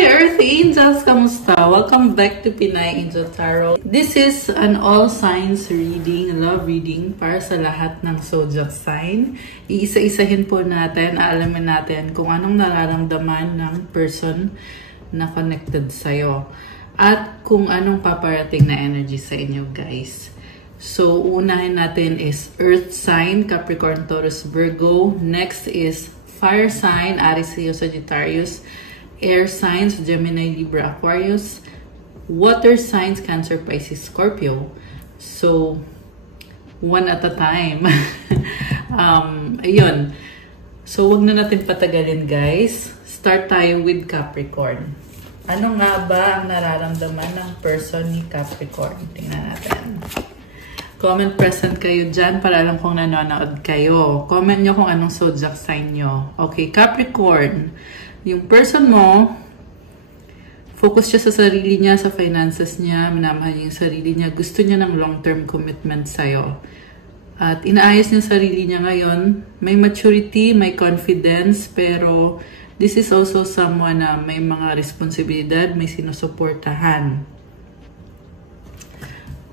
Hi Earth Angels! Kamusta? Welcome back to Pinay Angel Tarot. This is an all signs reading, love reading para sa lahat ng zodiac sign. Iisa-isahin po natin, alamin natin kung anong nararamdaman ng person na connected sa'yo. At kung anong paparating na energy sa inyo, guys. So, unahin natin is Earth sign, Capricorn, Taurus, Virgo. Next is Fire sign, Aries, Leo, Sagittarius. Air signs, Gemini, Libra, Aquarius. Water signs, Cancer, Pisces, Scorpio. So, one at a time. Ayun. So, wag na natin patagalin, guys. Start tayo with Capricorn. Ano nga ba ang nararamdaman ng person ni Capricorn? Tingnan natin. Comment present kayo dyan para alam kung nanonood kayo. Comment nyo kung anong zodiac sign nyo. Okay, Capricorn. Yung person mo, focus siya sa sarili niya, sa finances niya, minamahal niya yung sarili niya. Gusto niya ng long-term commitment sa'yo. At inaayos niya sarili niya ngayon. May maturity, may confidence, pero this is also someone na may mga responsibilidad, may sinusuportahan.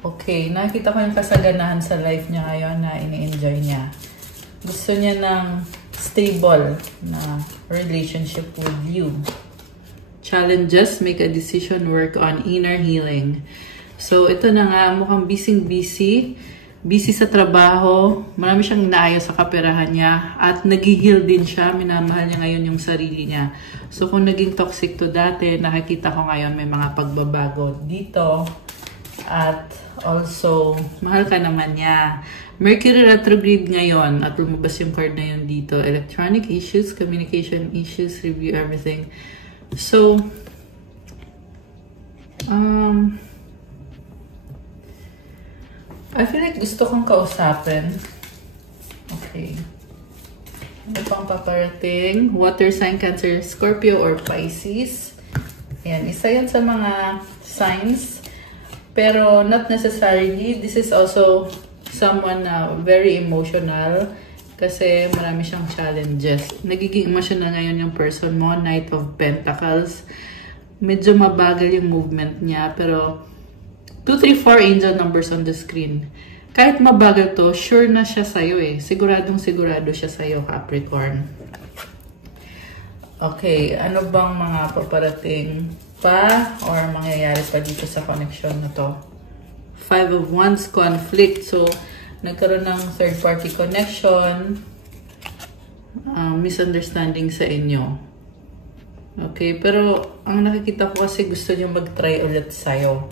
Okay, nakita ko yung kasaganahan sa life niya ngayon na ini-enjoy niya. Gusto niya ng stable na relationship with you. Challenges, make a decision, work on inner healing. So, ito na nga, mukhang busy. Busy sa trabaho, marami siyang naayos sa kaperahan niya, at nag-heal din siya, minamahal niya ngayon yung sarili niya. So, kung naging toxic to dati, nakikita ko ngayon may mga pagbabago dito. At also, mahal ka naman niya. Mercury retrograde ngayon at lumabas yung card na yun dito. Electronic issues, communication issues, review everything. So, I feel like gusto kong kausapin. Okay. Ano pang paparating? Water sign, Cancer, Scorpio, or Pisces. Ayan, isa yan sa mga signs. Pero not necessarily. This is also someone na very emotional kasi marami siyang challenges. Nagiging emotional ngayon yung person mo, Knight of Pentacles. Medyo mabagal yung movement niya, pero 2, 3, 4 angel numbers on the screen. Kahit mabagal to, sure na siya sa'yo eh. Siguradong sigurado siya sa'yo, Capricorn. Okay, ano bang mga paparating pa or mangyayari pa dito sa connection na to? 5 of Wands, conflict. So, nagkaroon ng third-party connection, misunderstanding sa inyo. Okay, pero ang nakikita ko kasi gusto niya mag-try ulit sa'yo.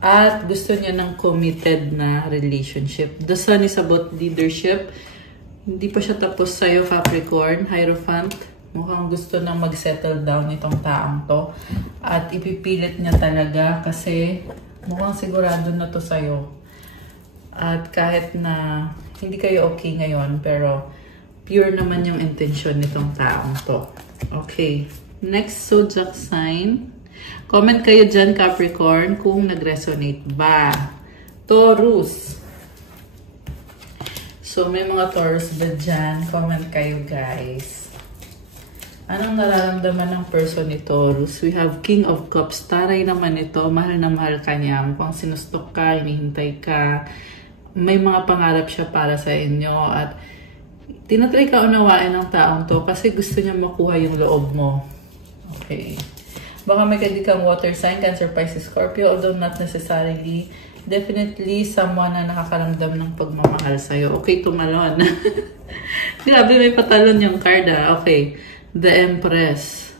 At gusto niya ng committed na relationship. The Sun is about leadership. Hindi pa siya tapos sa'yo, Capricorn. Hierophant. Mukhang gusto nang mag-settle down itong taong to. At ipipilit niya talaga kasi mukhang sigurado na to sa'yo. At kahit na hindi kayo okay ngayon, pero pure naman yung intention nitong taong to. Okay. Next zodiac sign. Comment kayo dyan, Capricorn, kung nag-resonate ba. Taurus. So, may mga Taurus ba dyan? Comment kayo, guys. Anong nararamdaman ng person ni Taurus? We have King of Cups. Taray naman ito. Mahal na mahal ka niya. Mukhang sinustok ka, hinihintay ka. May mga pangarap siya para sa inyo. At tinatry ka unawain ng taong to kasi gusto niya makuha yung loob mo. Okay. Baka may hindi kang water sign, Cancer, Pisces, Scorpio. Although not necessarily. Definitely someone na nakakaramdam ng pagmamahal sa'yo. Okay, tumalon. Grabe, may patalon yung card ah. Okay. The Empress.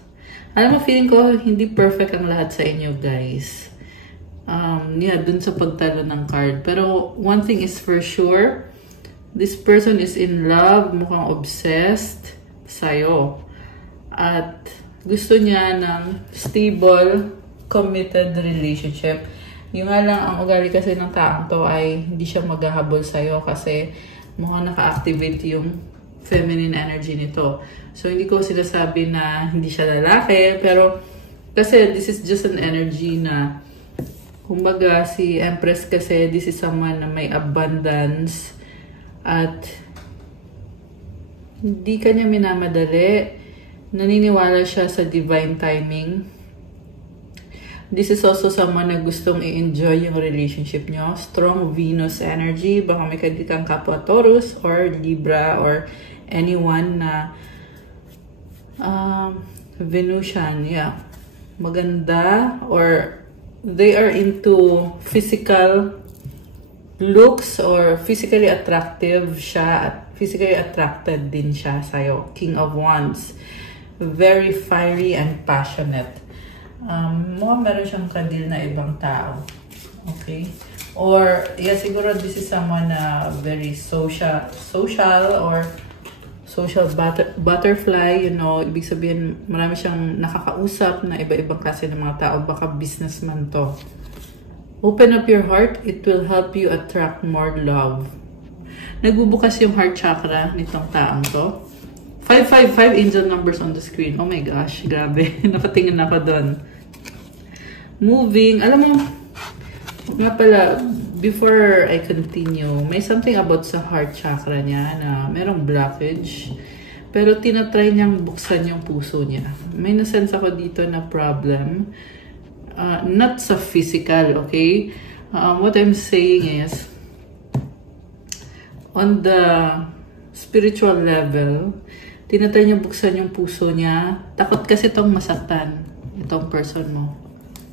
Alam mo, feeling ko, hindi perfect ang lahat sa inyo, guys. Yeah, dun sa pagtalo ng card. Pero, one thing is for sure, this person is in love, mukhang obsessed sa'yo. At gusto niya ng stable, committed relationship. Yung nga lang, ang ugali kasi ng taong to ay hindi siya maghahabol sa'yo kasi mukhang naka-activate yung feminine energy nito. So, hindi ko sinasabi na hindi siya lalaki, pero kasi this is just an energy na kumbaga si Empress kasi this is someone na may abundance at hindi kanya minamadali. Naniniwala siya sa divine timing. This is also someone na gustong i-enjoy yung relationship nyo. Strong Venus energy. Baka may kang kapwa Taurus or Libra or anyone na Venusian. Yeah. Maganda or they are into physical looks or physically attractive siya at physically attracted din siya sa'yo. King of Wands. Very fiery and passionate. Meron siyang kadil na ibang tao. Okay? Or, yeah, siguro this is someone na very social or social butterfly, you know, ibig sabihin, marami siyang nakakausap na iba-ibang klase ng mga tao. Baka businessman to. Open up your heart. It will help you attract more love. Nagbubukas yung heart chakra nitong taong to. 555 angel numbers on the screen. Oh my gosh, grabe. Nakatingin ako doon. Moving. Alam mo, nga pala, before I continue, may something about sa heart chakra niya na merong blockage. Pero tinatry niyang buksan yung puso niya. May nasense ako dito na problem. Not sa physical, okay? What I'm saying is, on the spiritual level, tinatry niya buksan yung puso niya. Takot kasi itong masaktan. Itong person mo.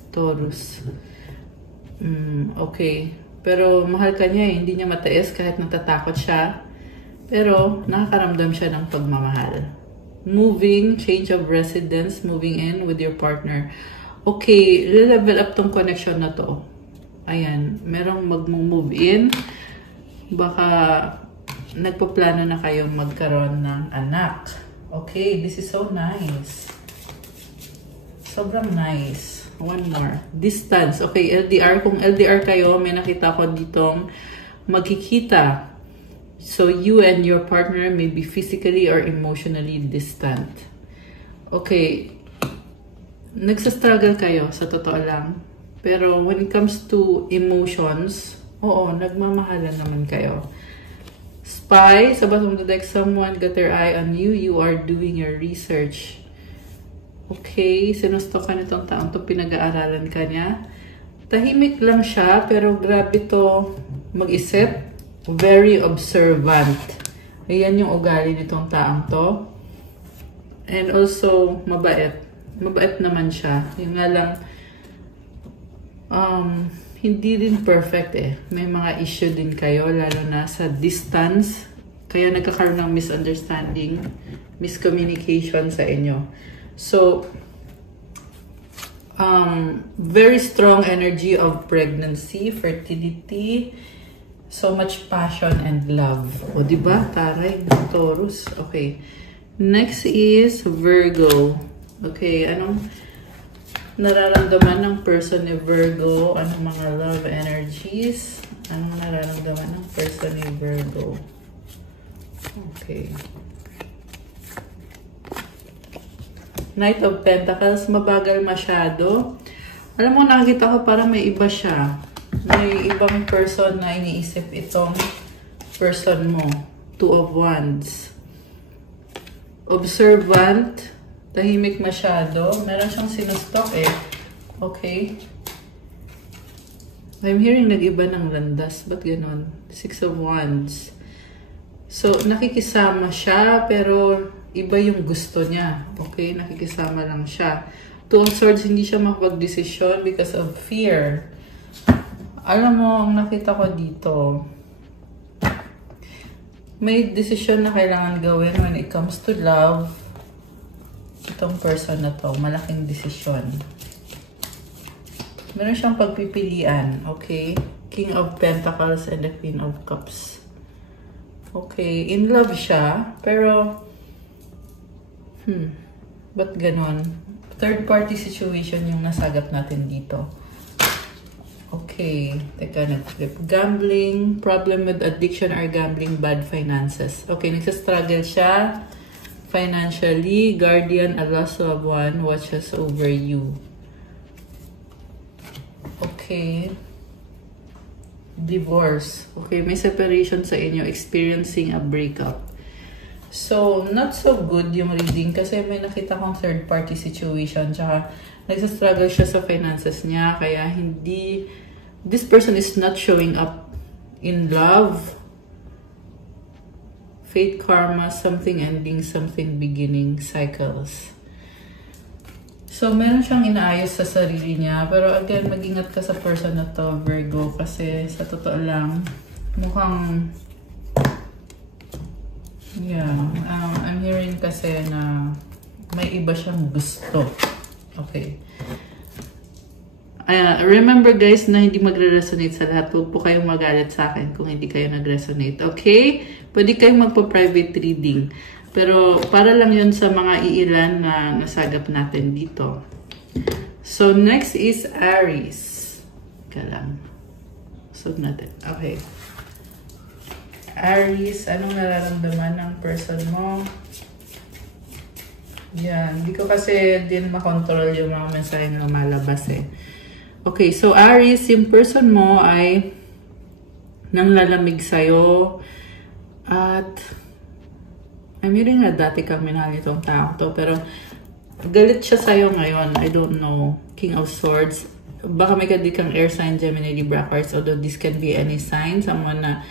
Taurus. Okay. Pero mahal ka niya eh. Hindi niya mataas kahit natatakot siya. Pero nakakaramdam siya ng pagmamahal. Moving, change of residence, moving in with your partner. Okay, level up tong connection na to. Ayan. Merong mag-move in. Baka nagpaplano na kayong magkaroon ng anak. Okay, this is so nice. Sobrang nice. One more. Distance. Okay, LDR. Kung LDR kayo, may nakita ko ditong magkikita. So, you and your partner may be physically or emotionally distant. Okay. Nagsastruggle kayo, sa totoo lang. Pero when it comes to emotions, oo, nagmamahalan naman kayo. Spy, sa bottom of the deck, someone got their eye on you. You are doing your research. Okay, sinusto ka nitong taong to, pinag-aaralan ka niya. Tahimik lang siya, pero grabe to mag-isip. Very observant. Ayan yung ugali nitong taong to. And also, mabait. Mabait naman siya. Yung nga lang, hindi din perfect eh. May mga issue din kayo, lalo na sa distance. Kaya nagkakaroon ng misunderstanding, miscommunication sa inyo. So, very strong energy of pregnancy, fertility, so much passion and love. O, diba? Taray, Taurus. Okay. Next is Virgo. Okay, anong nararamdaman ng person ni Virgo? Anong mga love energies? Anong nararamdaman ng person ni Virgo? Okay. Knight of Pentacles, mabagal masyado. Alam mo, nakikita ko parang may iba siya. May ibang person na iniisip itong person mo. Two of Wands. Observant. Tahimik masyado. Meron siyang sinustok eh. Okay. I'm hearing nag-iba ng landas. Ba't ganun? Six of Wands. So, nakikisama siya, pero iba yung gusto niya. Okay? Nakikisama lang siya. Two of Swords, hindi siya makapag-desisyon because of fear. Alam mo, ang nakita ko dito, may decision na kailangan gawin when it comes to love. Itong person na to, malaking desisyon. Meron siyang pagpipilian, okay? King of Pentacles and the Queen of Cups. Okay, in love siya, pero ba't ganon? Third party situation yung nasagap natin dito. Okay, teka, nag-flip. Gambling, problem with addiction or gambling, bad finances. Okay, nagsastruggle siya. Financially, guardian, a lost loved one watches over you. Okay. Divorce. Okay, may separation sa inyo. Experiencing a breakup. So, not so good yung reading kasi may nakita kong third-party situation. Tsaka, nagsastruggle siya sa finances niya. Kaya this person is not showing up in love. Fate, karma, something ending, something beginning, cycles. So, meron siyang inaayos sa sarili niya. Pero again, mag-ingat ka sa person na to, Virgo. Kasi sa totoo lang, mukhang... Yeah, I'm hearing kasi na may iba siyang gusto. Okay. Remember guys na hindi magre-resonate sa lahat. Huwag po kayong magalit sa akin kung hindi kayo nag-resonate. Okay? Pwede kayong magpa-private reading. Pero para lang yun sa mga iilan na nasagap natin dito. So, next is Aries. Kalang. Sog natin. Okay. Aries, anong nararamdaman ng person mo? Yan. Hindi ko kasi din makontrol yung mga mensahe na lumalabas eh. Okay, so Aries, yung person mo ay nanglalamig sa'yo. At I'm hearing na dati kang minahal itong tao to. Pero galit siya sa'yo ngayon. I don't know. King of Swords. Baka may kang air sign, Gemini, Libra, Aquarius. Although this can be any sign. Someone na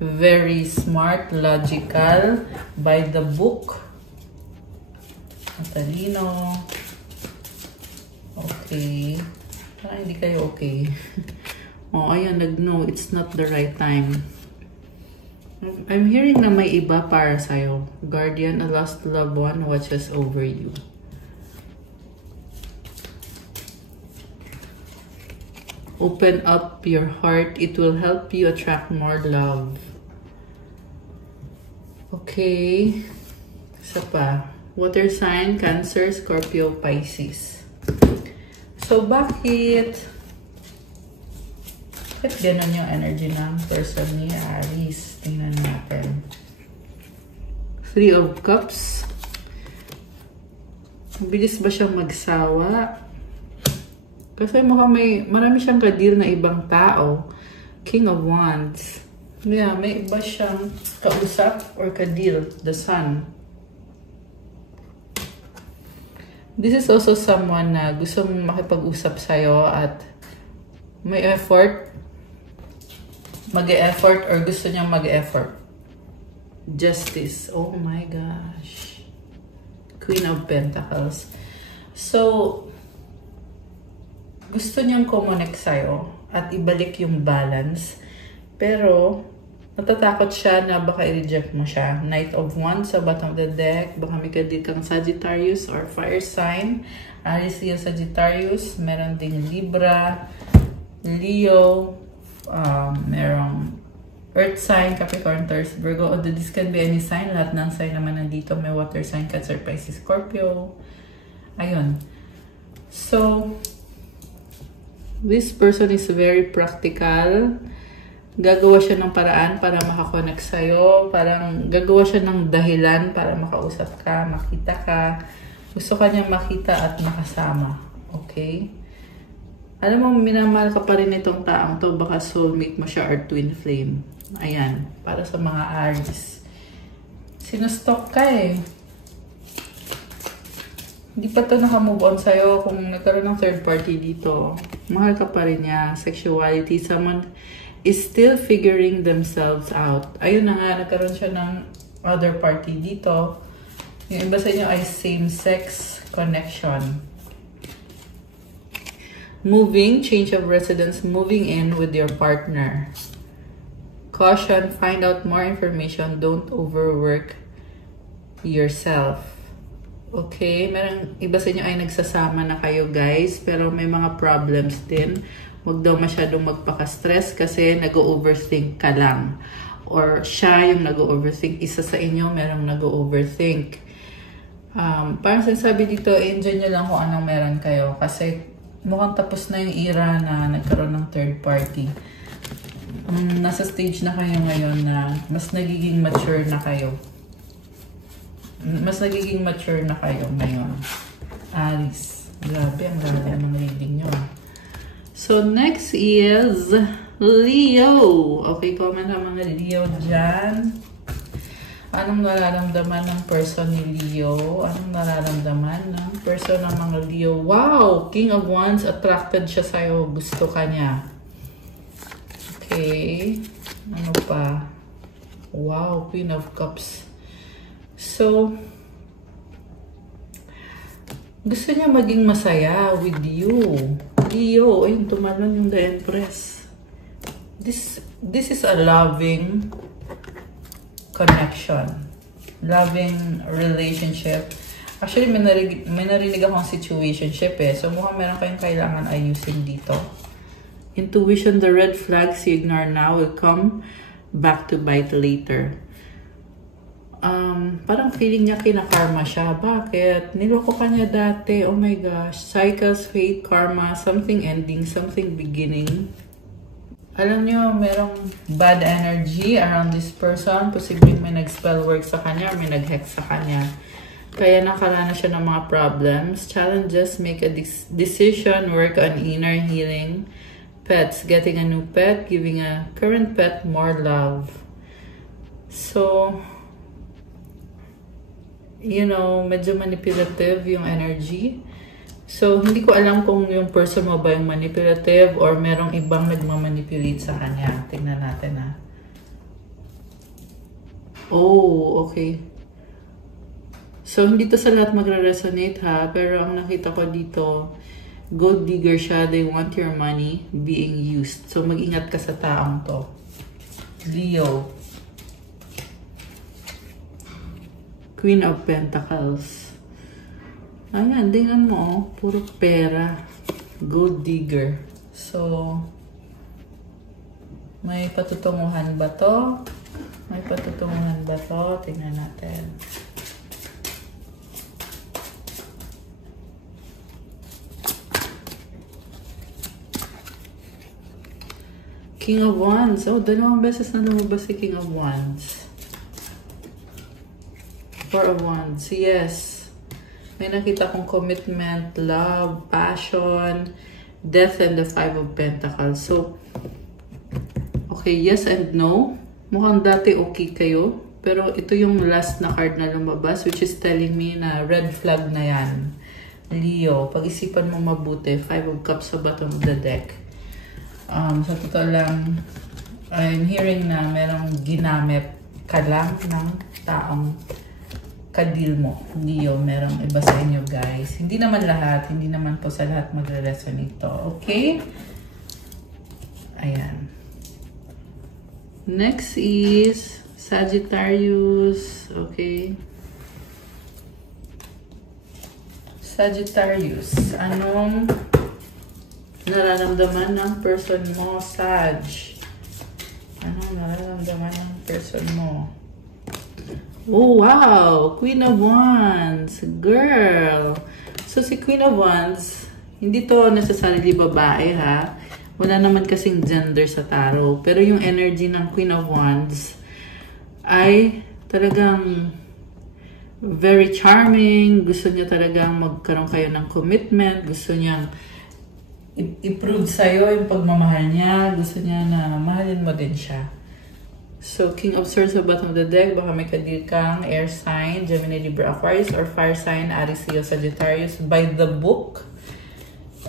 very smart, logical, by the book. Matalino. Okay. Parang hindi kayo okay. Oh, ayan, no, it's not the right time. I'm hearing na may iba para sa'yo. Guardian, a lost loved one watches over you. Open up your heart. It will help you attract more love. Okay. Isa pa. Water sign, Cancer, Scorpio, Pisces. So, bakit ganun yung energy ng person ni Aries? Tingnan natin. Three of Cups. Bilis ba siyang magsawa? Kasi mukhang marami siyang kadeal na ibang tao. King of Wands. Yeah, may iba siyang kausap or kadeal. The Sun. This is also someone na gusto makipag-usap sa'yo at may effort. Mag-e-effort or gusto niyang mag-e-effort. Justice. Oh my gosh. Queen of Pentacles. So, gusto niyang connect sa'yo at ibalik yung balance. Pero, natatakot siya na baka i-reject mo siya. Knight of Wands sa bottom of the deck. Baka may kadil kang Sagittarius or fire sign. Aries, Leo, Sagittarius. Meron ding Libra, Leo. Merong Earth sign, Capricorn, Taurus, Virgo. Although this can be any sign. Lahat ng sign naman nandito. May water sign, Cancer, Pisces, Scorpio. Ayun. So, this person is very practical. Gagawa siya ng paraan para makakonect sa'yo. Parang gagawa siya ng dahilan para makausap ka, makita ka. Gusto ka niyang makita at makasama. Okay? Alam mo, minamahal ka pa rin itong taong to. Baka soulmate mo siya or twin flame. Ayan. Para sa mga Aries. Sinustok ka eh. Hindi pa to nakamove on sa'yo. Kung nagkaroon ng third party dito, mahal ka pa rin niya. Sexuality. Someone is still figuring themselves out. Ayun na nga, nagkaroon siya ng other party dito. Yung iba sa inyo ay same-sex connection. Moving, change of residence, moving in with your partner. Caution, find out more information. Don't overwork yourself. Okay, merong iba sa inyo ay nagsasama na kayo guys, pero may mga problems din. Huwag daw masyadong magpaka-stress kasi nag-overthink ka lang. Or siya yung nag-overthink. Isa sa inyo merong nag-overthink. Parang sinasabi dito, enjoy nyo lang kung anong meron kayo. Kasi mukhang tapos na yung era na nagkaroon ng third party. Nasa stage na kayo ngayon na mas nagiging mature na kayo. Mas nagiging mature na kayo ngayon. Aries. Grabe, ang ganda ng reading nyo. So, next is Leo. Okay, comment ang mga Leo dyan. Anong nararamdaman ng person ni Leo? Anong nararamdaman ng person ng mga Leo? Wow! King of Wands, attracted siya sa'yo. Gusto ka niya. Okay. Ano pa? Wow, Queen of Cups. So, gusto niya maging masaya with you. Leo, ayun, tumalon yung The Empress. This is a loving connection. Loving relationship. Actually, may narinig akong situationship eh. So, mukhang meron kayong kailangan ayusin dito. Intuition, the red flags you ignore now will come back to bite later. Parang feeling niya kinakarma siya. Bakit? Niloko ka niya dati. Oh my gosh. Cycles, fate, karma, something ending, something beginning. Alam niyo, merong bad energy around this person. Posibleng may nag-spell work sa kanya or may nag-hex sa kanya. Kaya nakaranas siya ng mga problems. Challenges, make a decision, work on inner healing. Pets, getting a new pet, giving a current pet more love. So, you know, medyo manipulative yung energy. So, hindi ko alam kung yung person mo ba yung manipulative or merong ibang nagmamanipulate sa kanya. Tingnan natin ha. Oh, okay. So, hindi to sa lahat magre-resonate ha. Pero ang nakita ko dito, gold digger siya. They want your money being used. So, mag-ingat ka sa taong to. Leo. Queen of Pentacles. Ayan, tingnan mo, oh, puro pera. Gold digger. So, may patutunguhan ba to? May patutunguhan ba to? Tingnan natin. King of Wands. Oh, dalawang beses na lumabas si King of Wands. Four of Wands. Yes. May nakita kong commitment, love, passion, death, and the Five of Pentacles. So, okay, yes and no. Mukhang dati okay kayo. Pero ito yung last na card na lumabas, which is telling me na red flag na yan. Leo, pag-isipan mo mabuti. Five of Cups sa bottom of the deck. Sa totoo lang, I'm hearing na merong ginamit ka lang ng taong kadil mo. Leo, merong iba sa inyo guys. Hindi naman lahat. Hindi naman po sa lahat magre-resonate to. Okay? Ayan. Next is Sagittarius. Okay? Sagittarius. Anong nararamdaman ng person mo, Sag? Anong nararamdaman ng person mo? Oh, wow! Queen of Wands. Girl! So, si Queen of Wands, hindi to necessarily babae, ha? Wala naman kasing gender sa tarot. Pero yung energy ng Queen of Wands ay talagang very charming. Gusto niya talagang magkaroon kayo ng commitment. Gusto niyang i-prove sa'yo yung pagmamahal niya. Gusto niya na mahalin mo din siya. So, King of Swords sa bottom of the deck, baka may kadil kang air sign, Gemini, Libra, Aquarius, or fire sign, Aries, Leo, Sagittarius, by the book.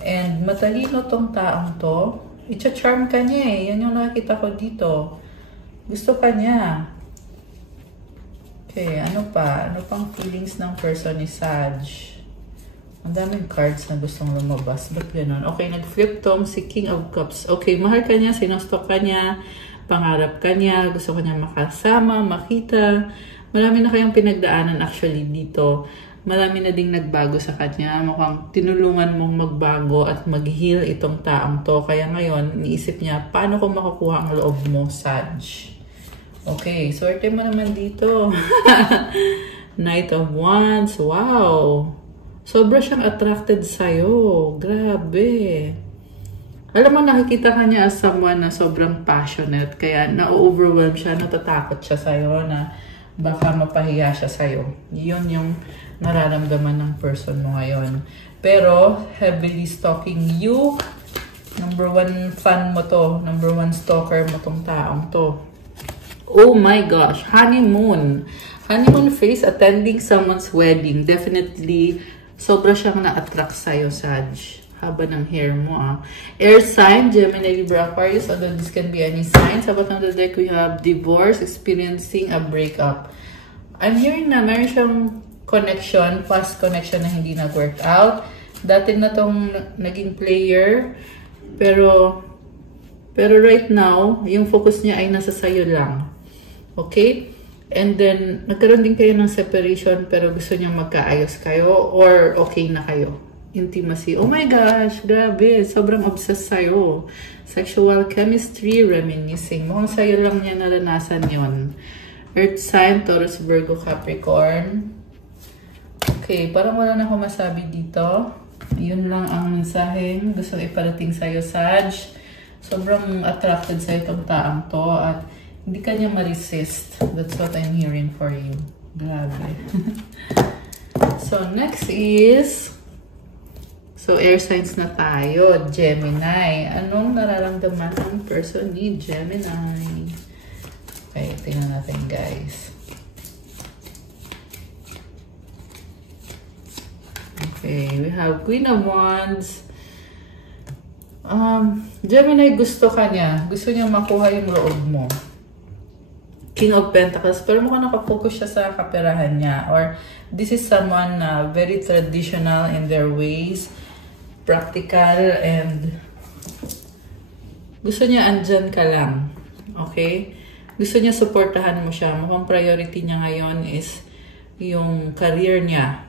And matalino tong taong to. Icha-charm ka niya eh. Yan yung nakikita ko dito. Gusto ka niya. Okay, ano pa? Ano pang feelings ng person ni Sag? Ang daming cards na gustong lumabas. Ba't ganun? Okay, nag-flip tom si King of Cups. Okay, mahal ka niya, sinustok ka niya, pangarap ka niya, gusto ka niya makasama, makita. Marami na kayong pinagdaanan actually dito. Marami na ding nagbago sa kanya. Mukhang tinulungan mong magbago at mag-heal itong taong to. Kaya ngayon, niisip niya, paano ko makukuha ang loob mo, Sag? Okay, swerte mo naman dito. Knight of Wands. Wow! Sobra siyang attracted sa'yo. Grabe. Alam mo, nakikita ka niya as someone na sobrang passionate. Kaya na-overwhelm siya, natatakot siya sa'yo na baka mapahiya siya sa'yo. Yun yung nararamdaman ng person mo ngayon. Pero, heavily stalking you. Number one fan mo to. Number one stalker mo tong taong to. Oh my gosh, honeymoon. Honeymoon phase, attending someone's wedding. Definitely, sobra siyang na-attract sa'yo, Sag. Haba ng hair mo, ah. Air sign, Gemini, Libra, Aquarius, although this can be any sign. Sa bottom of the deck, we have divorce, experiencing a breakup. I'm hearing na meron siyang connection, past connection na hindi nag-work out. Dati na tong naging player, pero right now, yung focus niya ay nasa sayo lang. Okay? And then, nagkaroon din kayo ng separation, pero gusto niyang magkaayos kayo, or okay na kayo. Intimacy. Oh my gosh, grabe. Sobrang obsessed sa'yo. Sexual chemistry, reminiscing. Mukhang sa'yo lang niya naranasan yon. Earth sign, Taurus, Virgo, Capricorn. Okay, parang wala na akong masabi dito. Yun lang ang mensaheng gusto iparating sa'yo, Sag. Sobrang attracted sa'yo itong taang to at hindi ka niya ma-resist. That's what I'm hearing for you. Grabe. So, next is... So, air signs na tayo. Gemini. Anong nararamdaman ng person ni Gemini? Okay, tingnan natin, guys. Okay, we have Queen of Wands. Gemini, gusto ka niya. Gusto niya makuha yung loob mo. King of Pentacles. Pero mukhang nakafocus siya sa kaperahan niya. Or, this is someone very traditional in their ways. Practical and gusto niya andyan ka lang. Okay? Gusto niya supportahan mo siya. Mukhang priority niya ngayon is yung career niya.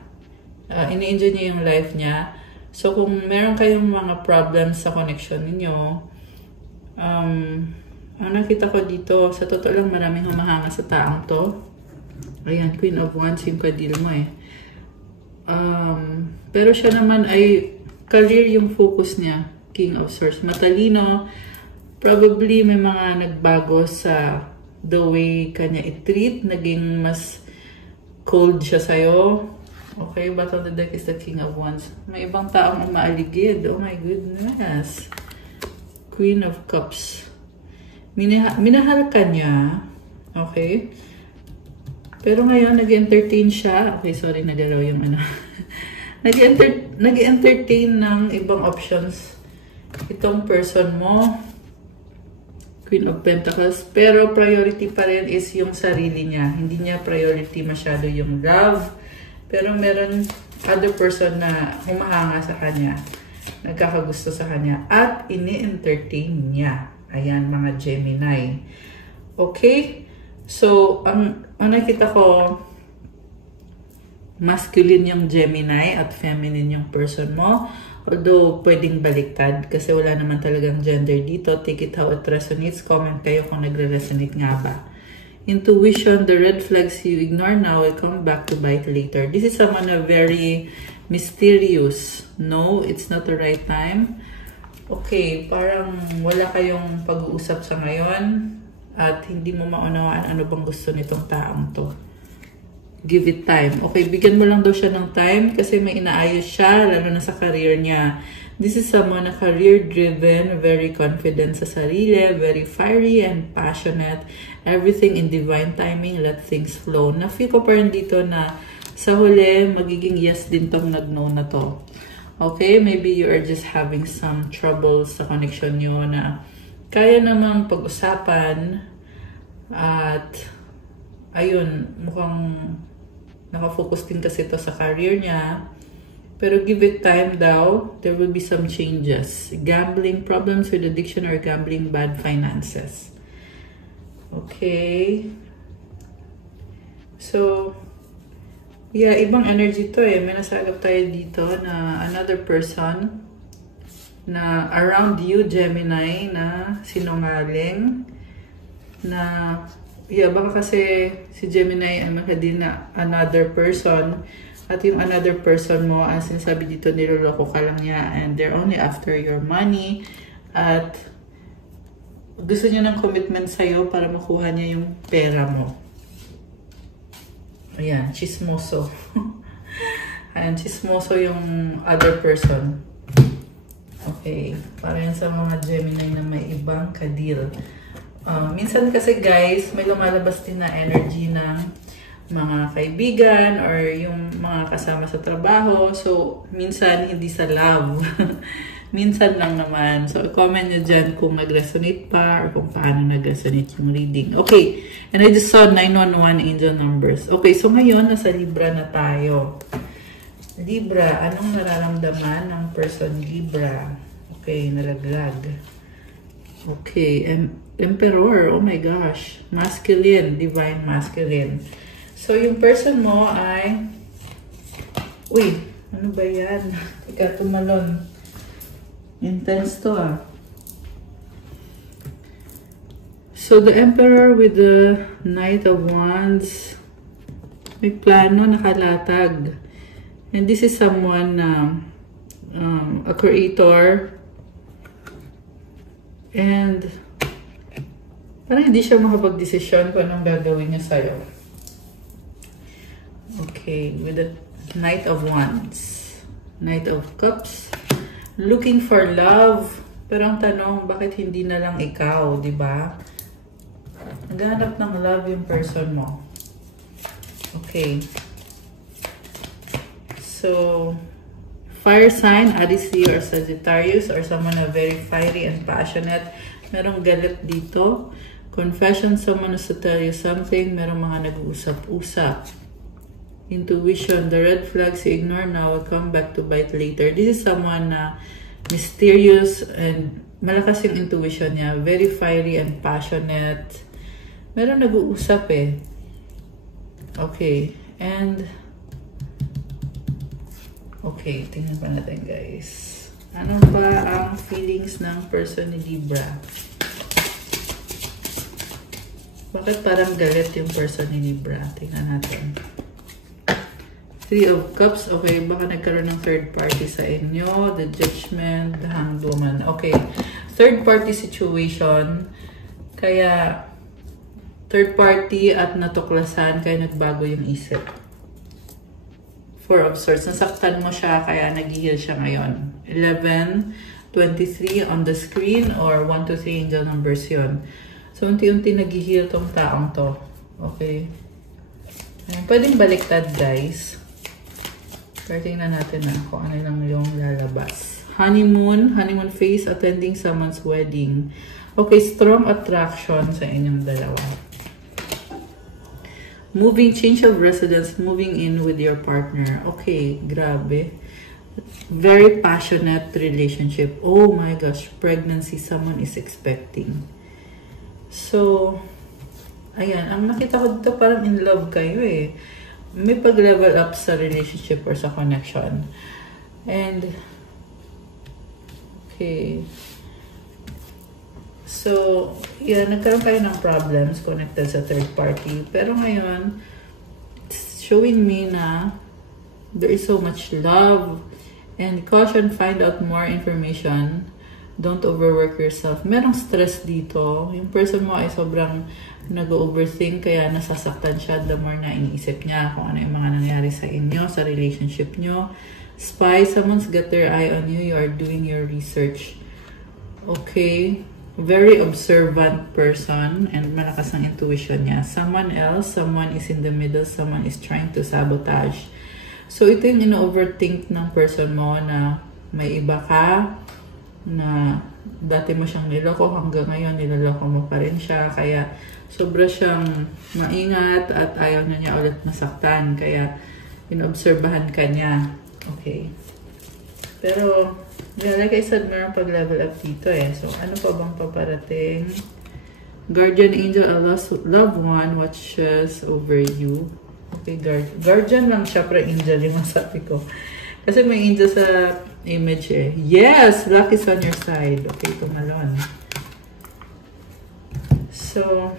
Ini-enjoy niya yung life niya. So, kung meron kayong mga problems sa connection ninyo, ang nakita ko dito, sa totoo lang maraming humahanga sa taong to. Ayan, Queen of Wands yung kadil mo eh. Pero siya naman ay career yung focus niya. King of Swords. Matalino. Probably may mga nagbago sa the way kanya i-treat. Naging mas cold siya sa'yo. Okay, bottom of the deck is the King of Wands. May ibang taong umaaligid. Oh my goodness. Queen of Cups. Minahal ka niya. Okay. Pero ngayon, nag-entertain siya. Okay, sorry, nagalaw yung ano. Nag-entertain ng ibang options itong person mo. Queen of Pentacles. Pero priority pa rin is yung sarili niya. Hindi niya priority masyado yung love. Pero meron other person na humahanga sa kanya. Nagkakagusto sa kanya. At ini-entertain niya. Ayan, mga Gemini. Okay? So, ang nakita ko, masculine yung Gemini at feminine yung person mo. Although, pwedeng baliktad kasi wala naman talagang gender dito. Take it how it resonates. Comment kayo kung nagre-resonate nga ba. Intuition, the red flags you ignore now will come back to bite later. This is someone na very mysterious. No, it's not the right time. Okay, parang wala kayong pag-uusap sa ngayon at hindi mo maunawaan ano bang gusto nitong taong to. Give it time. Okay, bigyan mo lang daw siya ng time kasi may inaayos siya, lalo na sa career niya. This is someone na career-driven, very confident sa sarili, very fiery and passionate. Everything in divine timing, let things flow. Na-feel ko pa rin dito na sa huli, magiging yes din tong nag-no na to. Okay, maybe you are just having some trouble sa connection nyo na kaya namang pag-usapan at ayun, mukhang nakafocus din kasi ito sa career niya. Pero give it time daw, there will be some changes. Gambling, problems with addiction or gambling, bad finances. Okay. So, yeah, ibang energy to eh. May nasagap tayo dito na another person na around you, Gemini, na sinungaling. Na, yeah, baka kasi si Gemini ay makadil na another person. At yung another person mo, as sinasabi dito, niloloko ka lang niya and they're only after your money. At gusto niya ng commitment sa'yo para makuha niya yung pera mo. Ayan, chismoso. Ayan, chismoso yung other person. Okay, para yan sa mga Gemini na may ibang kadil. Minsan kasi guys, may lumalabas din na energy ng mga kaibigan or yung mga kasama sa trabaho. So, minsan hindi sa love. Minsan lang naman. So, comment nyo dyan kung nag-resonate pa or kung paano nag-resonate yung reading. Okay. And I just saw 911 angel numbers. Okay. So, ngayon, nasa Libra na tayo. Libra, anong nararamdaman ng person Libra? Okay. Nalaglag. Okay. Emperor. Oh my gosh. Masculine. Divine masculine. So, yung person mo ay... Uy, ano ba yan? Ika, tumalon. Intense to ah. So, the Emperor with the Knight of Wands. May plano, nakalatag. And this is someone na a creator. And parang hindi siya makapag-desisyon kung anong gagawin niya sa'yo. Okay, with the Knight of Wands. Knight of Cups. Looking for love. Pero ang tanong, bakit hindi na lang ikaw, di ba? Naghahanap ng love yung person mo. Okay. So, fire sign, Aries, Leo, or Sagittarius, or someone na very fiery and passionate. Merong galit dito. Confession, someone wants to tell you something. Merong mga nag-uusap-usap. Intuition, the red flags you ignore now will come back to bite later. This is someone na mysterious and malakas yung intuition niya. Very fiery and passionate. Meron nag-uusap eh. Okay. And okay, tingnan pa natin guys. Ano ba ang feelings ng person ni Libra? Bakit parang galit yung person ni Libra? Tingnan natin. Three of Cups. Okay, baka nagkaroon ng third party sa inyo. The Judgment, the Hanged Woman. Okay, third party situation. Kaya, third party at natuklasan, kaya nagbago yung isip. Four of Swords. Nasaktan mo siya, kaya nag-heal siya ngayon. 11, 23 on the screen, or 1, 2, 3 angel numbers yun. So, unti-unti nag-heal tong taong to. Okay. Pwedeng baliktad, guys. Pero tingnan natin na kung ano lang yung lalabas. Honeymoon phase, attending someone's wedding. Okay, strong attraction sa inyong dalawa. Moving, change of residence, moving in with your partner. Okay, grabe. Very passionate relationship. Oh my gosh, pregnancy, someone is expecting. So, ayan, ang nakita ko dito parang in love kayo eh. May pag-level up sa relationship or sa connection. And, okay. So, yeah, nagkaroon kayo ng problems connected sa third party. Pero ngayon, it's showing me na there is so much love. And caution, find out more information. Don't overwork yourself. Merong stress dito. Yung person mo ay sobrang nag-overthink, kaya nasasaktan siya the more na iniisip niya kung ano yung mga nangyari sa inyo, sa relationship nyo. Spy, someone's got their eye on you. You are doing your research. Okay. Very observant person and malakas ang intuition niya. Someone else, someone is in the middle, someone is trying to sabotage. So, ito yung ino-overthink ng person mo na may iba ka, na dati mo siyang niloko, hanggang ngayon niloloko mo pa rin siya. Kaya, sobra siyang maingat at ayaw na niya ulit masaktan. Kaya, inobserbahan ka niya. Okay. Pero, like I said, meron pag-level up dito eh. So, ano pa bang paparating? Guardian angel, a loved one watches over you. Okay, guardian lang siya, pero angel yung masabi ko. Kasi may angel sa image eh. Yes! Luck is on your side. Okay, tumalon. So,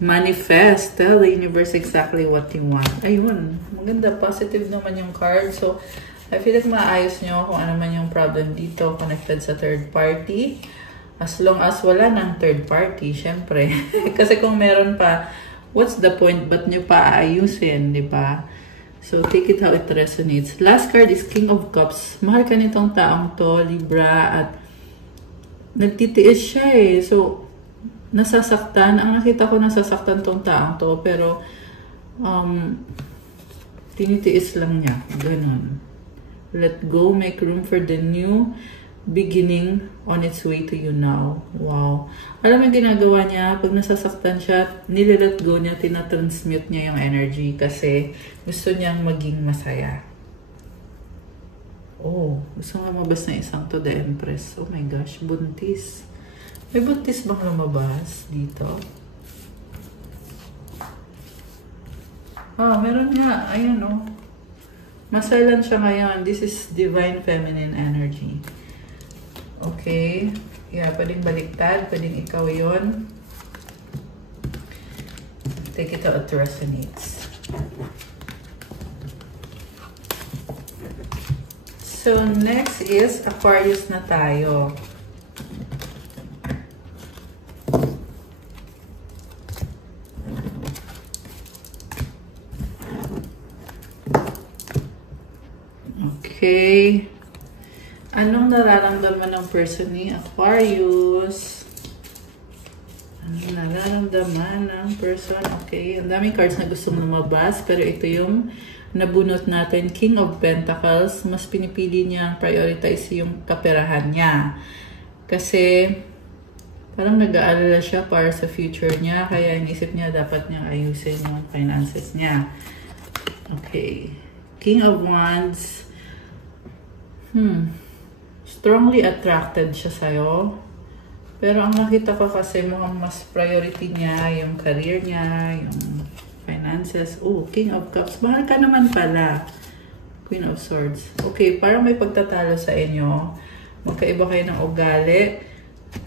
manifest. Tell the universe exactly what you want. Ayun. Maganda. Positive naman yung card. So, I feel like maayos nyo kung ano man yung problem dito connected sa third party. As long as wala ng third party, syempre. Kasi kung meron pa, what's the point? Ba't nyo pa aayusin, di ba? So, take it how it resonates. Last card is King of Cups. Mahal ka nitong taong to, Libra, at nagtitiis siya eh. So, nasasaktan. Ang nakita ko nasasaktan tong taong to, pero tinitiis lang niya. Ganun. Let go, make room for the new beginning on its way to you now. Wow. Alam mo yung ginagawa niya, pag nasasaktan siya, nililet go niya, tinatransmute niya yung energy kasi gusto niyang maging masaya. Oh, gusto nga lumabas na isang to the Empress. Oh my gosh, buntis. May buntis bang lumabas dito? Ah, meron nga. Ayan oh. Masalan siya ngayon. This is divine feminine energy. Okay. Yeah, pwedeng baliktad. Pwedeng ikaw yun. Take it out to resonates. So, next is Aquarius na tayo. Okay. Anong nararamdaman ng person ni Aquarius? Anong nararamdaman ng person? Okay. Ang daming cards na gustong lumabas, pero ito yung nabunot natin, King of Pentacles. Mas pinipili niya prioritize yung kaperahan niya. Kasi parang nag-aalala siya para sa future niya. Kaya inisip niya dapat niyang ayusin yung finances niya. Okay. King of Wands. Strongly attracted siya sa'yo. Pero ang nakita ko kasi mukhang mas priority niya yung career niya, yung finances. Oh, King of Cups. Mahal ka naman pala. Queen of Swords. Okay, parang may pagtatalo sa inyo. Magkaiba kayo ng ugali.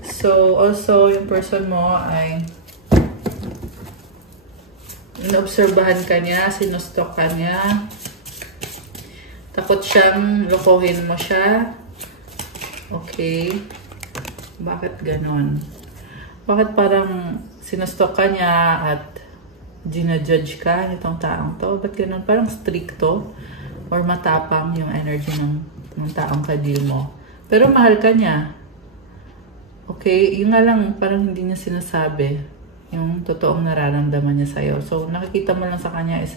So, also, yung person mo ay inobserbahan ka niya, sinustok ka niya. Takot siyang lokohin mo siya. Okay. Bakit ganon? Bakit parang sinustok ka niya at ginajudge ka nitong taong to? Ba't ganon? Parang stricto or matapang yung energy ng taong ka-deal mo. Pero mahal ka niya. Okay? Yung nga lang, parang hindi niya sinasabi yung totoong nararamdaman niya sa'yo. So, nakikita mo lang sa kanya is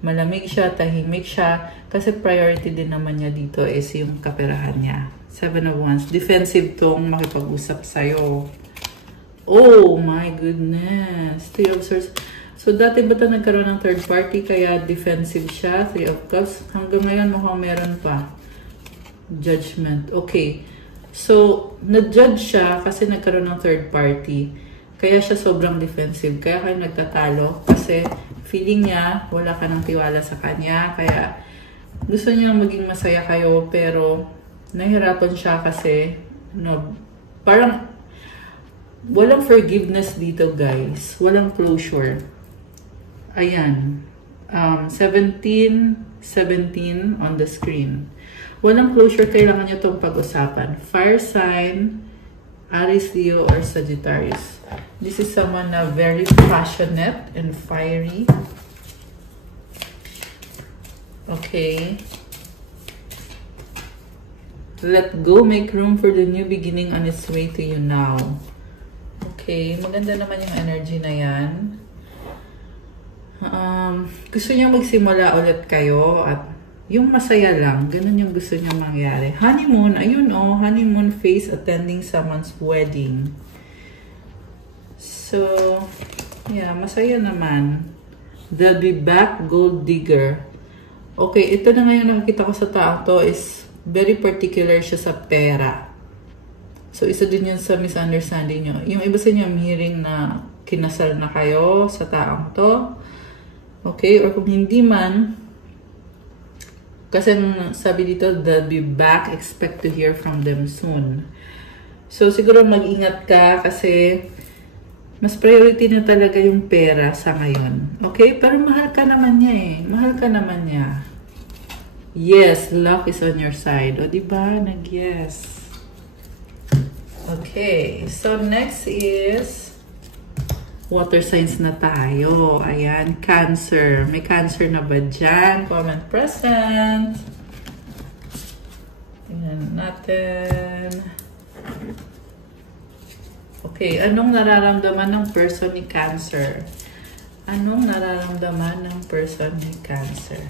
malamig siya, tahimik siya, kasi priority din naman niya dito is yung kaperahan niya. 7 of Wands. Defensive tong makipag-usap sa'yo. Oh my goodness. 3 of Swords. So, dati ba ito nagkaroon ng third party, kaya defensive siya? 3 of Cups. Hanggang ngayon mukhang meron pa. Judgment. Okay. So, na-judge siya kasi nagkaroon ng third party. Kaya siya sobrang defensive. Kaya kayo nagtatalo kasi feeling niya wala ka ng tiwala sa kanya. Kaya gusto niya maging masaya kayo, pero nahihirapan siya kasi parang walang forgiveness dito, guys. Walang closure. Ayan. 17 on the screen. Walang closure, kailangan niyo itong pag-usapan. Fire sign, Aries, Leo, or Sagittarius. This is someone na very passionate and fiery. Okay. Let go, make room for the new beginning on its way to you now. Okay, maganda naman yung energy na yan. Gusto niya magsimula ulit kayo at yung masaya lang, ganun yung gusto niya mangyari. Honeymoon, ayun oh, honeymoon phase, attending someone's wedding. So, yeah, masaya naman. They'll be back, gold digger. Okay, ito na ngayon nakikita ko sa tao to is very particular siya sa pera. So, isa din yan sa misunderstanding nyo. Yung iba sa inyo, I'm hearing na kinasal na kayo sa taong to. Okay, or kung hindi man, kasi sabi dito, they'll be back, expect to hear from them soon. So, siguro mag-ingat ka kasi mas priority na talaga yung pera sa ngayon. Okay? Pero mahal ka naman niya eh. Mahal ka naman niya. Yes, luck is on your side. O, diba? Nag-yes. Okay. So, next is water signs na tayo. Ayan, Cancer. May Cancer na ba dyan? Comment present. Tingnan natin. Okay. Okay, anong nararamdaman ng person ni Cancer? Anong nararamdaman ng person ni Cancer?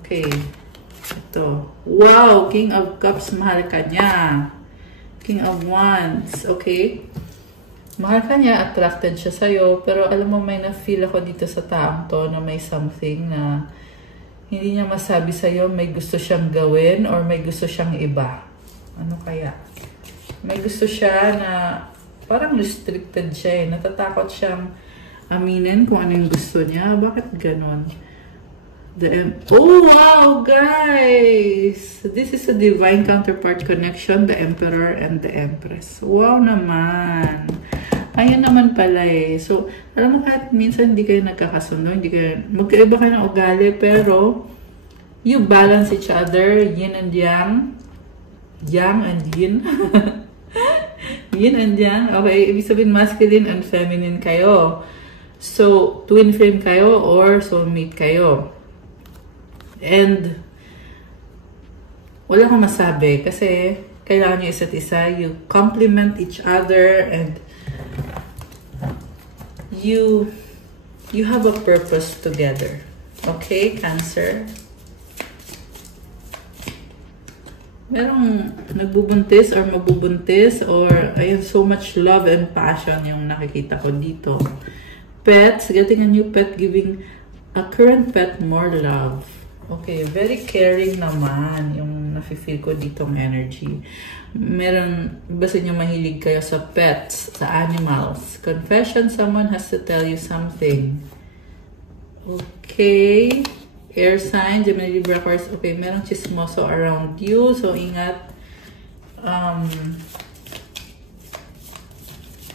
Okay. Ito. Wow! King of Cups, mahal ka niya. King of Wands. Okay. Mahal ka niya, attracted siya sa'yo. Pero alam mo, may na-feel ako dito sa taong to na may something na hindi niya masabi sa'yo, may gusto siyang gawin or may gusto siyang iba. Ano kaya? May gusto siya na parang restricted siya eh. Natatakot siyang aminin kung ano yung gusto niya. Bakit ganon? Oh wow, guys! This is a divine counterpart connection, the Emperor and the Empress. Wow naman! Ayun naman pala eh. So, alam mo kahit minsan hindi kayo nagkakasundo, hindi kayo, magkaiba kayo ng ugali, pero you balance each other, yin and yang, yang and yin. Yin and yang. Okay, ibig sabihin masculine and feminine kayo. So, twin flame kayo or soulmate kayo. And, wala akong masabi kasi kailangan nyo isa't isa. You complement each other and you have a purpose together. Okay, Cancer? Merong nagbubuntis or mabubuntis or ayun, so much love and passion yung nakikita ko dito. Pets, getting a new pet, giving a current pet more love. Okay, very caring naman yung nafe-feel ko ditong energy. Meron, basta nyo mahilig kayo sa pets, sa animals. Confession, someone has to tell you something. Okay. Air sign, Gemini, Libra, Aquarius. Okay, merong chismoso around you. So, ingat.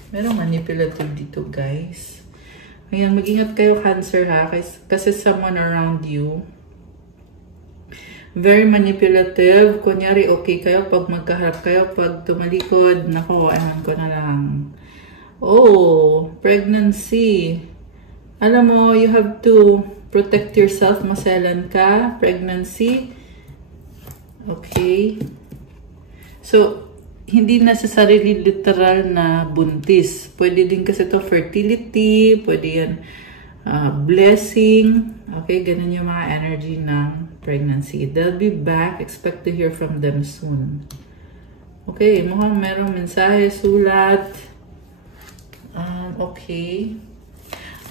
Merong manipulative dito, guys. Ayan, mag-ingat kayo, Cancer, ha? Kasi someone around you very manipulative. Kunyari, okay kayo pag magkaharap kayo. Pag tumalikod, nako, ewan ko na lang. Oh, pregnancy. Alam mo, you have to protect yourself. Maselan ka. Pregnancy. Okay. So, hindi necessarily literal na buntis. Pwede din kasi to fertility. Pwede yan blessing. Okay, ganun yung mga energy ng pregnancy. They'll be back. Expect to hear from them soon. Okay, mukhang merong mensahe, sulat. Okay.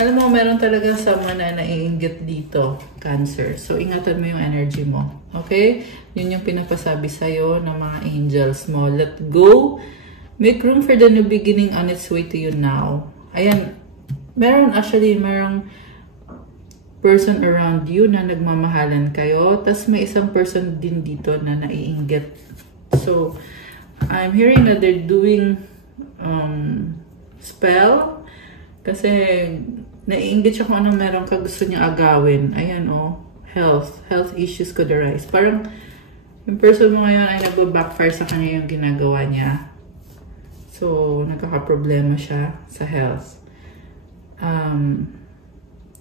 Alam mo, meron talaga someone na naiinggit dito, Cancer. So, ingatan mo yung energy mo. Okay? Yun yung pinapasabi sa'yo ng mga angels mo. Let go. Make room for the new beginning on its way to you now. Ayan. Merong person around you na nagmamahalan kayo. Tapos may isang person din dito na naiinggit. So, I'm hearing that they're doing spell. Kasi naiinggit siya kung anong meron ka gusto niya agawin. Ayan oh. Health issues could arise. Parang yung person mo ngayon ay nagbabackfire sa kanya yung ginagawa niya. So, nagkakaproblema siya sa health.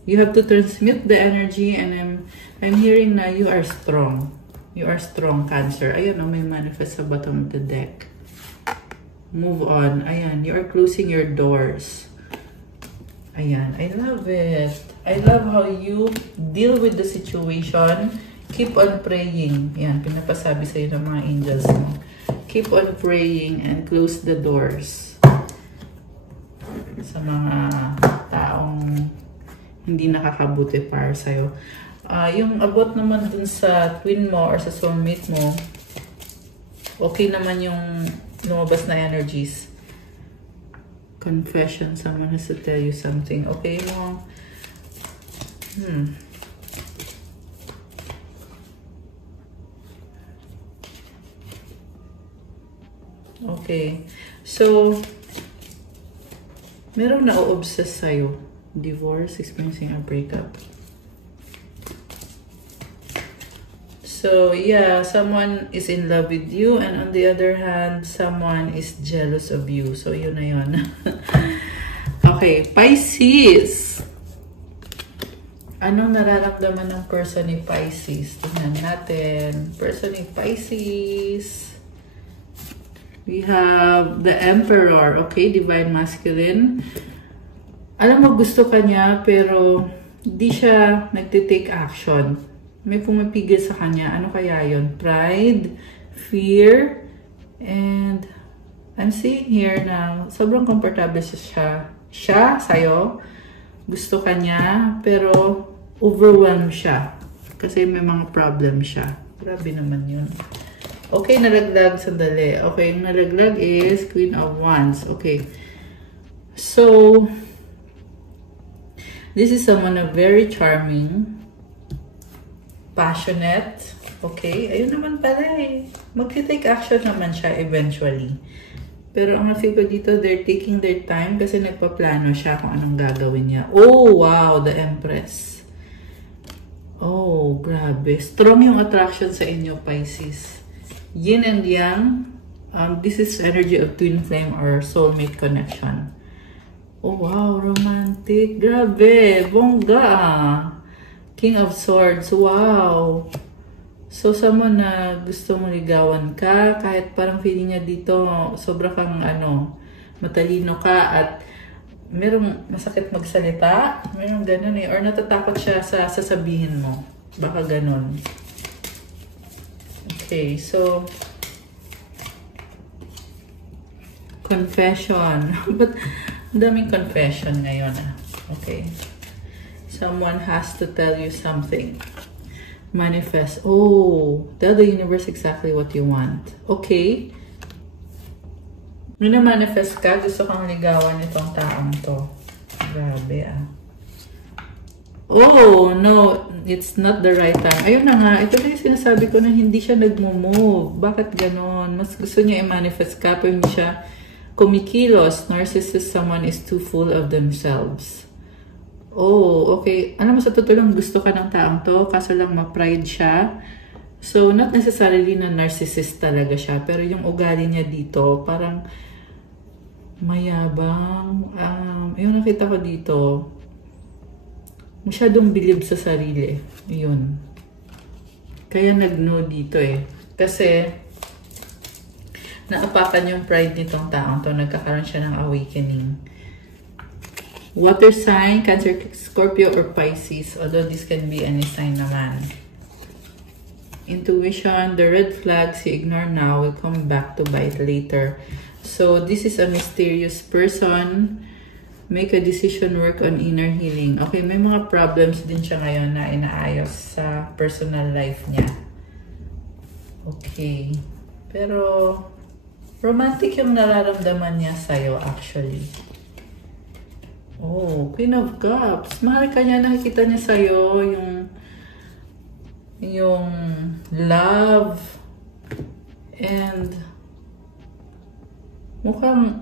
You have to transmute the energy and I'm hearing na you are strong. You are strong, Cancer. Ayan, oh, may manifest sa bottom of the deck. Move on. Ayan, you are closing your doors. Ayan, I love it. I love how you deal with the situation. Keep on praying. Ayan, pinapasabi sa'yo ng mga angels mo. Keep on praying and close the doors. Sa mga taong hindi nakakabuti para sa'yo. Yung about naman dun sa twin mo or sa soulmate mo, okay naman yung lumabas na energies. Confession, someone has to tell you something. Okay mo? Okay. So, merong na-obsess sa'yo. Divorce, experiencing a breakup. So, yeah, someone is in love with you and on the other hand, someone is jealous of you. So, yun na yun. Okay, Pisces. Anong nararamdaman ng person ni Pisces? Tingnan natin. Person ni Pisces. We have the Emperor, okay, Divine Masculine. Alam mo, gusto ka niya, pero hindi siya nagtitake action. May pumipigil sa kanya. Ano kaya yon? Pride, fear, and I'm seeing here na sobrang comfortable siya sa'yo. Gusto ka niya, pero overwhelmed siya. Kasi may mga problem siya. Grabe naman yun. Okay, nalaglag. Sandali. Okay, yung nalaglag is Queen of Wands. Okay. So, this is someone na very charming, passionate. Okay, ayun naman pala eh. Mag-take action naman siya eventually. Pero ang feel ko dito, they're taking their time kasi nagpaplano siya kung anong gagawin niya. Oh, wow, the Empress. Oh, grabe. Strong yung attraction sa inyo, Pisces. Yin and Yang, this is energy of twin flame or soulmate connection. Oh, wow, romantic. Grabe, bongga. King of Swords, wow. So, someone na gusto mong ligawan ka, kahit parang feeling niya dito, sobra kang matalino ka at merong masakit magsalita, merong ganun eh, or natatakot siya sa sasabihin mo. Baka ganun. Okay, so, confession. But, daming confession ngayon. Okay. Someone has to tell you something. Manifest. Oh, tell the universe exactly what you want. Okay. Mina-manifest ka, gusto kang ligawan itong taong to. Grabe ah. Oh, no, it's not the right time. Ayun na nga, ito na yung sinasabi ko na hindi siya nagmo-move. Bakit ganon? Mas gusto niya i-manifest ka, pero hindi siya kumikilos. Narcissist, someone is too full of themselves. Oh, okay. Alam mo, sa totoo lang gusto ka ng taong to, kaso lang ma-pride siya. So, not necessarily na narcissist talaga siya, pero yung ugali niya dito, parang mayabang. Yung nakita ko dito, masyadong bilib sa sarili. Yun. Kaya nag-no dito eh. Kasi, naapakan yung pride nitong taong to. Nagkakaroon siya ng awakening. Water sign, Cancer, Scorpio, or Pisces. Although this can be any sign naman. Intuition, the red flags you ignore now will come back to bite later. So, this is a mysterious person. Make a decision, work on inner healing. Okay, may mga problems din siya ngayon na inaayos sa personal life niya. Okay. Pero, romantic yung nararamdaman niya sa'yo actually. Oh, Queen of Cups. Mahal ka niya, nakikita niya sa'yo yung love and mukhang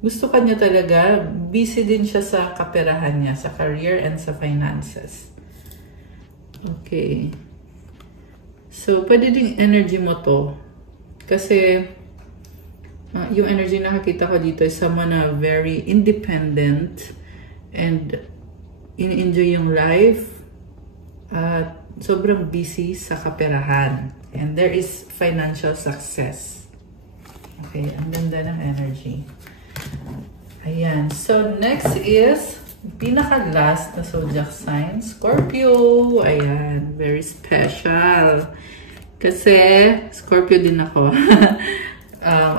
gusto ka niya talaga. Busy din siya sa kaperahan niya, sa career and sa finances. Okay. So, pwede ding energy mo to. Kasi, yung energy na nakakita ko dito is someone na very independent and in-enjoy yung life at sobrang busy sa kaperahan. And there is financial success. Okay, ang ganda ng energy. Ayan. So, next is pinaka-last na zodiac sign, Scorpio. Ayan. Very special. Kasi, Scorpio din ako.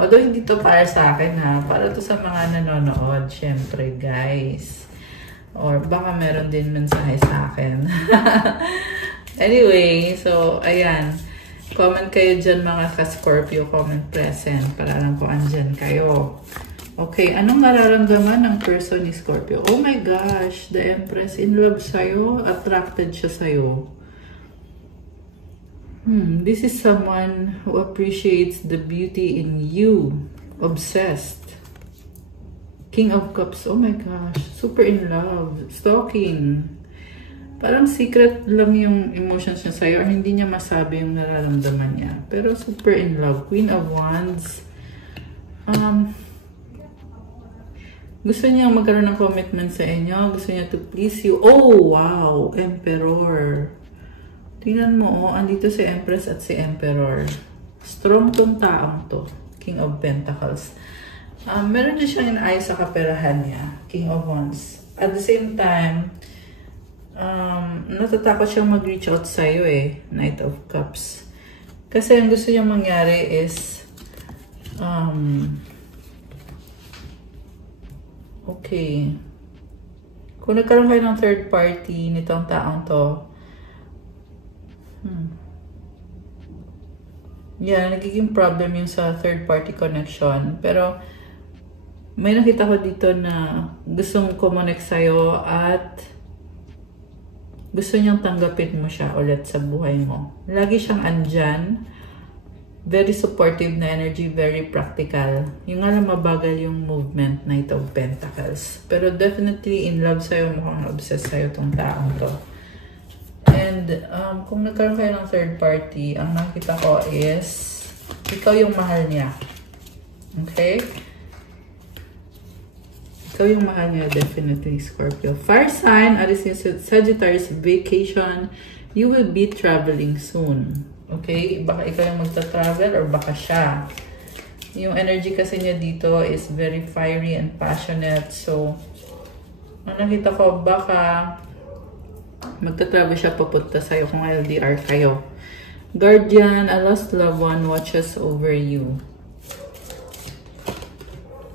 Although hindi to para sa akin ha. Para to sa mga nanonood. Syempre, guys. Or baka meron din mensahe sa akin. Anyway, so, ayan. Comment kayo dyan mga ka-Scorpio. Comment present para alam ko andyan kayo. Okay, anong nararamdaman ng person ni Scorpio? Oh my gosh, the Empress in love sa'yo, attracted siya sa'yo. This is someone who appreciates the beauty in you. Obsessed. King of Cups, oh my gosh, super in love. Stalking. Parang secret lang yung emotions niya sa'yo or hindi niya masabi yung nararamdaman niya. Pero super in love. Queen of Wands. Gusto niya magkaroon ng commitment sa inyo. Gusto niya to please you. Oh, wow! Emperor. Tingnan mo, oh. Andito si Empress at si Emperor. Strong tong taong to. King of Pentacles. Meron din siyang inayos sa kaperahan niya, King of Wands. At the same time, natatakot siyang mag-reach out sa'yo eh, Knight of Cups. Kasi ang gusto niyang mangyari is, okay, kung nagkaroon kayo ng third party nitong taong to, nagiging problem yung sa third party connection. Pero, may nakita ko dito na gustong kumonek sa'yo at gusto niyang tanggapin mo siya ulit sa buhay mo. Lagi siyang andyan. Very supportive na energy, very practical. Yung nga lang mabagal yung movement, Knight of Pentacles. Pero definitely in love sa'yo, mukhang obsessed sa'yo tong taong to. And kung nagkaroon kayo ng third party, ang nakita ko is ikaw yung mahal niya. Okay? Ikaw yung mahal niya, definitely, Scorpio. Fire sign, Aries in Sagittarius, vacation. You will be traveling soon. Okay? Baka ikaw yung magta-travel or baka siya. Yung energy kasi niya dito is very fiery and passionate. So, ang nakita ko, baka magta-travel siya papunta sa'yo kung LDR kayo. Guardian, a lost loved one watches over you.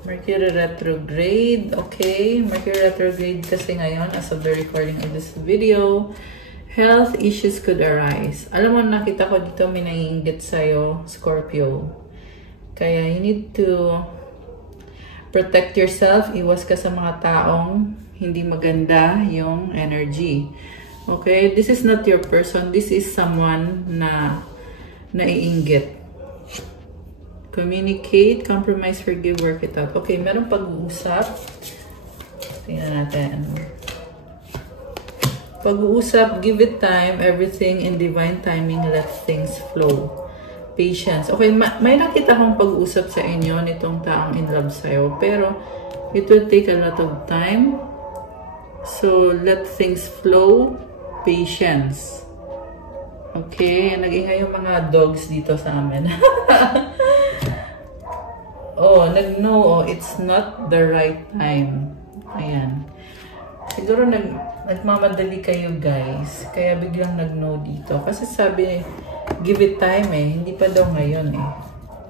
Mercury retrograde. Okay, Mercury retrograde kasi ngayon as of the recording of this video. Health issues could arise. Alam mo, nakita ko dito may naiinggit sa'yo, Scorpio. Kaya you need to protect yourself. Iwas ka sa mga taong hindi maganda yung energy. Okay? This is not your person. This is someone na naiinggit. Communicate, compromise, forgive, work it out. Okay, meron pag-uusap. Tingnan natin. Pag-uusap, give it time, everything in divine timing, let things flow. Patience. Okay, may nakita akong pag-uusap sa inyo nitong taong in love sa'yo, pero it will take a lot of time. So, let things flow. Patience. Okay, nag-ingay yung mga dogs dito sa amin. Oh, nag-no, it's not the right time. Ayan. Siguro nagmamadali kayo, guys. Kaya biglang nag-no dito. Kasi sabi, give it time eh. Hindi pa daw ngayon eh.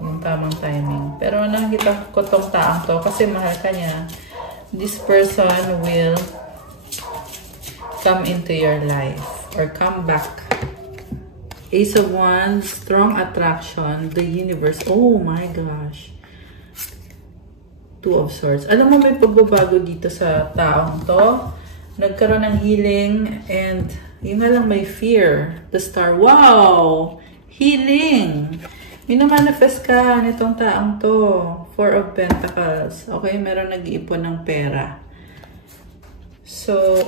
Yung tamang timing. Pero nakikita ko tong taong to kasi mahal ka niya. This person will come into your life or come back. Ace of Wands, strong attraction, the universe. Oh my gosh. Two of Swords. Alam mo, may pagbabago dito sa taong to. Nagkaroon ng healing and yung nga lang may fear. The Star. Wow! Healing! Minamanifest ka nitong taong to. Four of Pentacles. Okay, meron nag-iipon ng pera. So,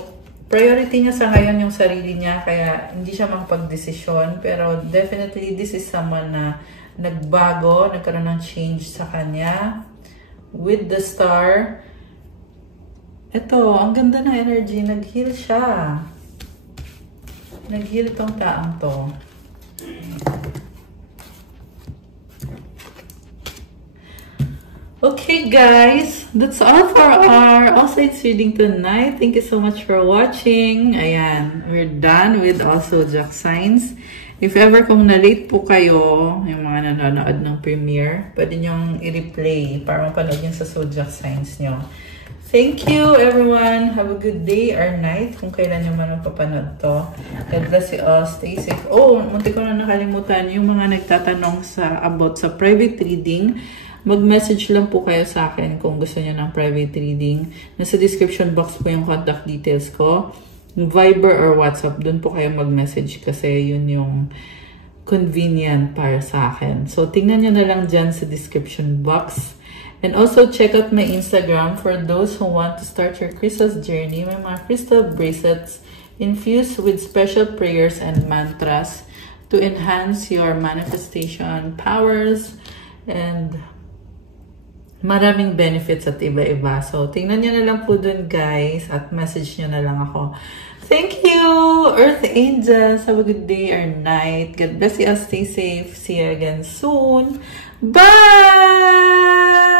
priority niya sa ngayon yung sarili niya, kaya hindi siya makapag-desisyon. Pero definitely, this is someone na nagbago, nagkaroon ng change sa kanya. With the Star, ito, ang ganda ng energy, nag-heal siya. Nag-heal itong taong to. Okay guys, that's all for our All Sides reading tonight. Thank you so much for watching. Ayan, we're done with also zodiac signs. If ever kung na-late po kayo, yung mga nanonood ng premiere, pwede nyong i-replay para mapanood yung sa zodiac signs nyo. Thank you everyone. Have a good day or night kung kailan nyo man mapapanood to. God bless you all. Stay safe. Oh, munti ko na nakalimutan yung mga nagtatanong about sa private reading. Mag-message lang po kayo sa akin kung gusto niyo ng private reading. Nasa description box po yung contact details ko. Viber or WhatsApp, dun po kayo mag-message kasi yun yung convenient para sa akin. So, tingnan nyo na lang dyan sa description box. And also, check out my Instagram for those who want to start your crystals journey. May mga crystal bracelets infused with special prayers and mantras to enhance your manifestation powers and Maraming benefits at iba-iba. So, tingnan nyo na lang po dun, guys. At message nyo na lang ako. Thank you, Earth Angels. Have a good day or night. God bless you all. Stay safe. See you again soon. Bye!